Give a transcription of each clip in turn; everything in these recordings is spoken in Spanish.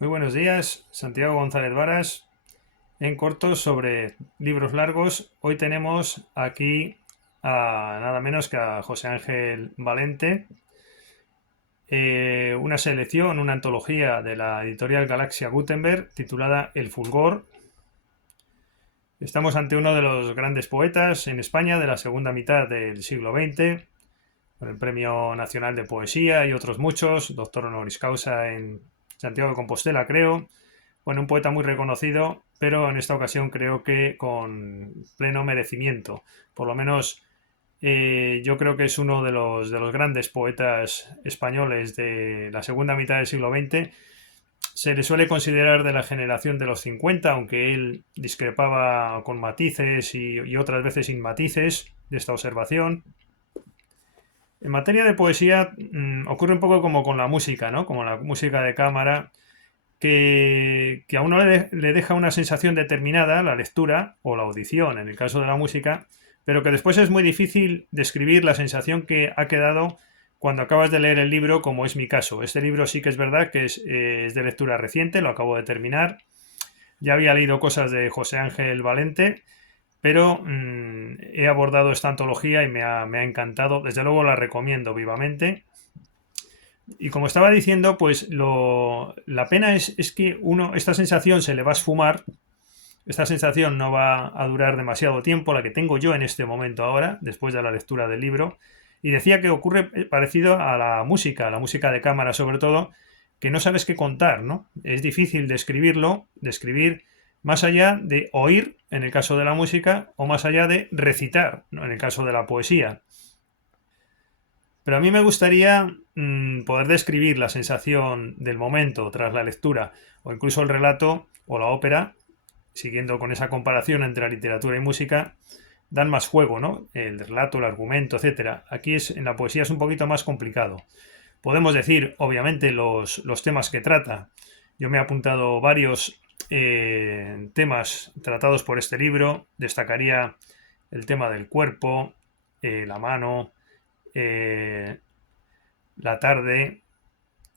Muy buenos días, Santiago González Varas. En corto sobre libros largos, hoy tenemos aquí a nada menos que a José Ángel Valente, una selección, una antología de la editorial Galaxia Gutenberg titulada El Fulgor. Estamos ante uno de los grandes poetas en España de la segunda mitad del siglo XX, con el Premio Nacional de Poesía y otros muchos, doctor honoris causa en Santiago de Compostela, creo. Bueno, un poeta muy reconocido, pero en esta ocasión creo que con pleno merecimiento. Por lo menos yo creo que es uno de los grandes poetas españoles de la segunda mitad del siglo XX. Se le suele considerar de la generación de los 50, aunque él discrepaba con matices y otras veces sin matices de esta observación. En materia de poesía ocurre un poco como con la música, ¿no? Como la música de cámara, que a uno le deja una sensación determinada, la lectura o la audición, en el caso de la música, pero que después es muy difícil describir la sensación que ha quedado cuando acabas de leer el libro, como es mi caso. Este libro sí que es verdad que es de lectura reciente, lo acabo de terminar. Ya había leído cosas de José Ángel Valente, pero he abordado esta antología y me ha encantado. Desde luego la recomiendo vivamente. Y como estaba diciendo, pues la pena es que esta sensación se le va a esfumar, esta sensación no va a durar demasiado tiempo, la que tengo yo en este momento ahora, después de la lectura del libro. Y decía que ocurre parecido a la música de cámara sobre todo, que no sabes qué contar, ¿no? Es difícil describirlo, describir más allá de oír, en el caso de la música, o más allá de recitar, ¿no? En el caso de la poesía. Pero a mí me gustaría poder describir la sensación del momento tras la lectura, o incluso el relato o la ópera, siguiendo con esa comparación entre la literatura y música, dan más juego, ¿no? El relato, el argumento, etcétera. Aquí en la poesía es un poquito más complicado. Podemos decir, obviamente, los temas que trata. Yo me he apuntado varios temas tratados por este libro. Destacaría el tema del cuerpo, la mano, eh, la tarde,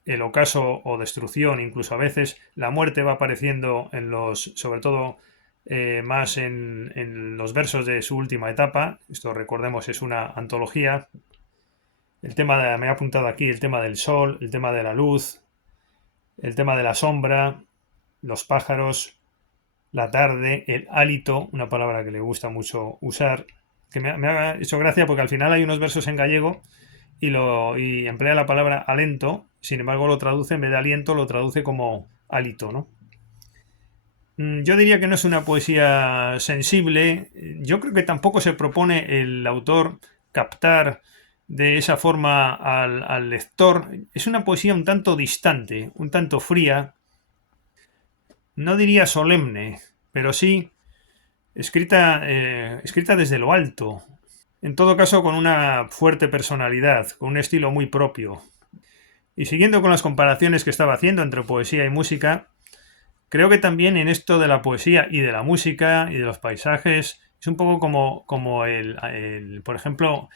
el ocaso o destrucción, incluso a veces la muerte va apareciendo sobre todo más en los versos de su última etapa. Esto recordemos es una antología. Me he apuntado aquí el tema del sol, el tema de la luz, el tema de la sombra, los pájaros, la tarde, el hálito, una palabra que le gusta mucho usar, que me ha hecho gracia porque al final hay unos versos en gallego y emplea la palabra alento, sin embargo lo traduce, en vez de aliento, lo traduce como hálito, ¿no? Yo diría que no es una poesía sensible, yo creo que tampoco se propone el autor captar de esa forma al lector, es una poesía un tanto distante, un tanto fría, no diría solemne, pero sí escrita desde lo alto, en todo caso con una fuerte personalidad, con un estilo muy propio. Y siguiendo con las comparaciones que estaba haciendo entre poesía y música, creo que también en esto de la poesía y de la música y de los paisajes es un poco como por ejemplo,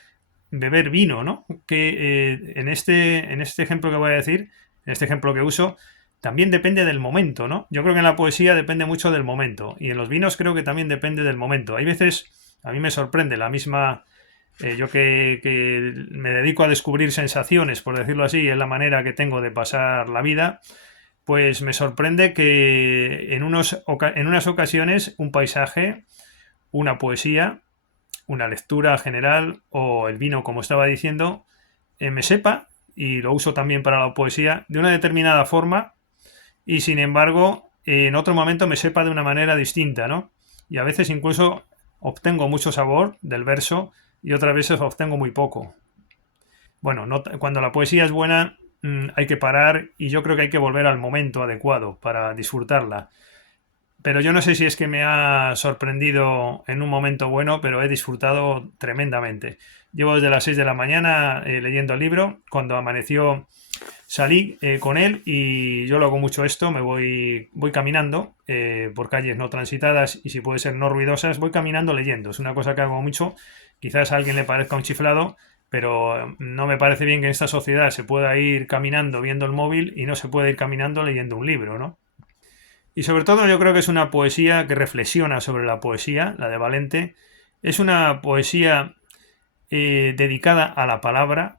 beber vino, ¿no? Que en este ejemplo que voy a decir, en este ejemplo que uso, también depende del momento, ¿no? Yo creo que en la poesía depende mucho del momento y en los vinos creo que también depende del momento. Hay veces, a mí me sorprende la misma yo que me dedico a descubrir sensaciones, por decirlo así, es la manera que tengo de pasar la vida, pues me sorprende que en unas ocasiones un paisaje, una poesía, una lectura general o el vino, como estaba diciendo, me sepa, y lo uso también para la poesía, de una determinada forma y sin embargo en otro momento me sepa de una manera distinta, ¿no? Y a veces incluso obtengo mucho sabor del verso y otras veces obtengo muy poco. Bueno, cuando la poesía es buena hay que parar y yo creo que hay que volver al momento adecuado para disfrutarla. Pero yo no sé si es que me ha sorprendido en un momento bueno, pero he disfrutado tremendamente. Llevo desde las 6 de la mañana leyendo el libro. Cuando amaneció salí con él y yo lo hago mucho esto, voy caminando por calles no transitadas y si puede ser no ruidosas, voy caminando leyendo. Es una cosa que hago mucho. Quizás a alguien le parezca un chiflado, pero no me parece bien que en esta sociedad se pueda ir caminando viendo el móvil y no se pueda ir caminando leyendo un libro, ¿no? Y sobre todo yo creo que es una poesía que reflexiona sobre la poesía, la de Valente. Es una poesía dedicada a la palabra,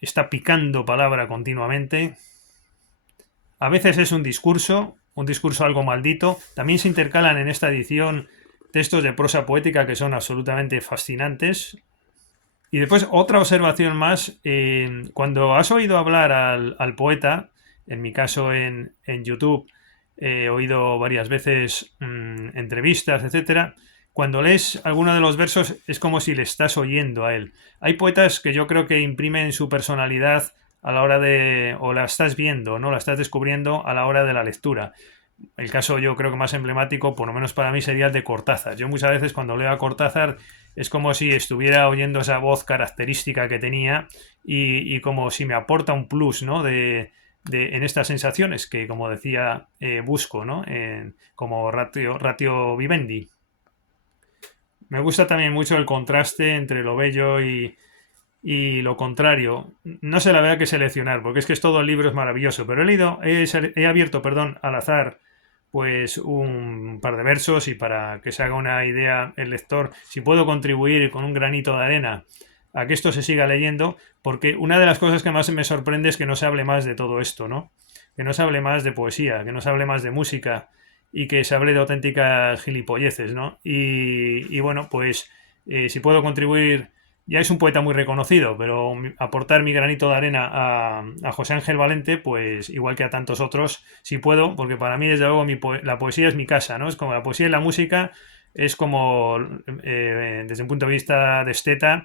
está picando palabra continuamente. A veces es un discurso algo maldito. También se intercalan en esta edición textos de prosa poética que son absolutamente fascinantes. Y después otra observación más, cuando has oído hablar al poeta, en mi caso en YouTube, he oído varias veces entrevistas, etcétera. Cuando lees alguno de los versos es como si le estás oyendo a él. Hay poetas que yo creo que imprimen su personalidad a la hora de, o la estás viendo, no la estás descubriendo a la hora de la lectura. El caso yo creo que más emblemático, por lo menos para mí, sería el de Cortázar. Yo muchas veces cuando leo a Cortázar es como si estuviera oyendo esa voz característica que tenía y como si me aporta un plus, ¿no? En estas sensaciones que, como decía, busco, ¿no? Como ratio vivendi. Me gusta también mucho el contraste entre lo bello y lo contrario. No sé la verdad que seleccionar, porque es que todo el libro es maravilloso, pero he abierto, perdón, al azar pues un par de versos y para que se haga una idea el lector, si puedo contribuir con un granito de arena a que esto se siga leyendo, porque una de las cosas que más me sorprende es que no se hable más de todo esto, ¿no? Que no se hable más de poesía, que no se hable más de música y que se hable de auténticas gilipolleces, ¿no? Y bueno, pues si puedo contribuir, ya es un poeta muy reconocido, pero aportar mi granito de arena a José Ángel Valente, pues igual que a tantos otros, si puedo, porque para mí, desde luego, la poesía es mi casa, ¿no? Es como la poesía y la música, es como, desde un punto de vista de esteta,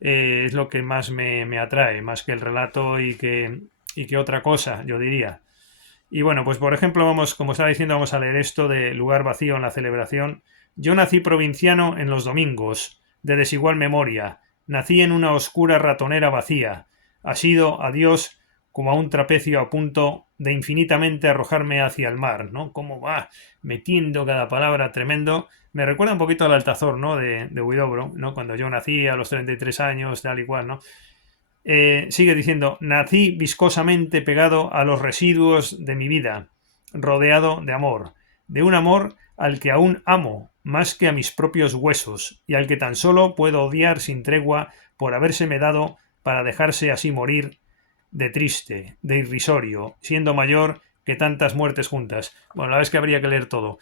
es lo que más me atrae, más que el relato y que otra cosa, yo diría. Y bueno, pues por ejemplo, vamos, como estaba diciendo, vamos a leer esto de Lugar vacío en la celebración. Yo nací provinciano en los domingos, de desigual memoria. Nací en una oscura ratonera vacía. Asido a Dios como a un trapecio a punto de infinitamente arrojarme hacia el mar, ¿no? Como va metiendo cada palabra tremendo. Me recuerda un poquito al Altazor, ¿no? De Huidobro, ¿no? Cuando yo nací a los 33 años, tal y cual, ¿no? Sigue diciendo, nací viscosamente pegado a los residuos de mi vida, rodeado de un amor al que aún amo más que a mis propios huesos y al que tan solo puedo odiar sin tregua por habérseme dado para dejarse así morir de triste, de irrisorio, siendo mayor que tantas muertes juntas. Bueno, la verdad es que habría que leer todo.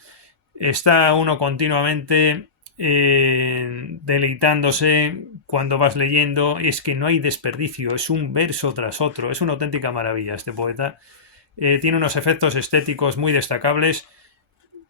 Está uno continuamente deleitándose cuando vas leyendo. Es que no hay desperdicio, es un verso tras otro, es una auténtica maravilla este poeta. Tiene unos efectos estéticos muy destacables.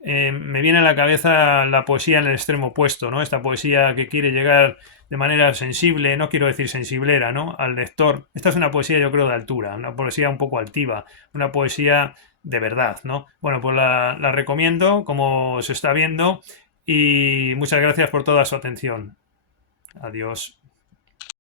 Me viene a la cabeza la poesía en el extremo opuesto, ¿no? Esta poesía que quiere llegar de manera sensible, no quiero decir sensiblera, ¿no? Al lector. Esta es una poesía, yo creo, de altura, una poesía un poco altiva, una poesía de verdad, ¿no? Bueno, pues la recomiendo, como se está viendo, y muchas gracias por toda su atención. Adiós.